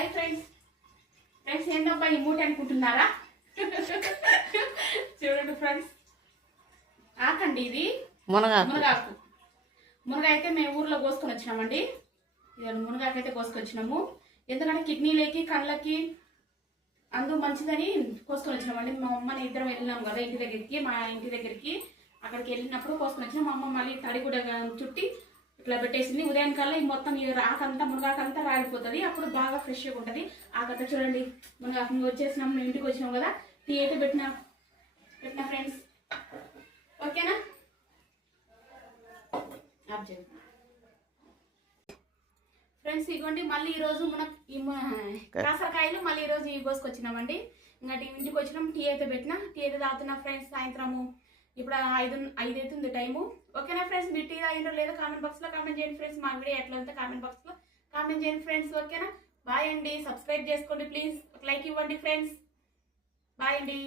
Hi friends. ఏంటబ్బా ఈ మూట అనుకుంటున్నారా? చూడండి ఫ్రెండ్స్, ఆకండి ఇది మునగాకు. మునగాకు అయితే మేము ఊర్లో కోసుకొని వచ్చినామండి. మునగాకు అయితే కోసుకొచ్చినాము. ఎందుకంటే కిడ్నీలకి కళ్ళకి అందు మంచిదని కోసుకొని వచ్చినామండి. మా అమ్మని ఇద్దరం వెళ్ళినాం కదా ఇంటి దగ్గరికి, మా ఇంటి దగ్గరికి. అక్కడికి వెళ్ళినప్పుడు కోసుకొని వచ్చినాం. మా అమ్మ మళ్ళీ తడి కూడా చుట్టి ఇట్లా పెట్టేసింది. ఉదయం కల్లా ఈ మొత్తం ఈ ఆకంతా మునగాకంతా రాలిపోతుంది. అప్పుడు బాగా ఫ్రెష్గా ఉంటుంది. ఆకంతా చూడండి మునగాకు వచ్చేసినాం, మేము ఇంటికి వచ్చినాం కదా. టీ అయితే పెట్టినా ఫ్రెండ్స్. ఓకేనా? ఫ్రెండ్స్ ఇదిగోండి, మళ్ళీ ఈరోజు కాసరకాయలు మళ్ళీ ఈరోజు ఇవి కోసుకొచ్చినామండి. ఇంకా ఇంటికి వచ్చినాం. టీ అయితే పెట్టినా, టీ అయితే తాగుతున్నా ఫ్రెండ్స్. సాయంత్రము ఇప్పుడు 5 అవుతుంది టైము. ఓకేనా ఫ్రెండ్స్? మీరు టీ తాగిందో లేదో కామెంట్ బాక్స్లో కామెంట్ చేయండి ఫ్రెండ్స్. మా వీడియో ఎట్లా ఉంటే కామెంట్ బాక్స్లో కామెంట్ చేయండి ఫ్రెండ్స్. ఓకేనా? బాయ్ అండి. సబ్స్క్రైబ్ చేసుకోండి ప్లీజ్. ఒక లైక్ ఇవ్వండి ఫ్రెండ్స్. బాయ్ అండి.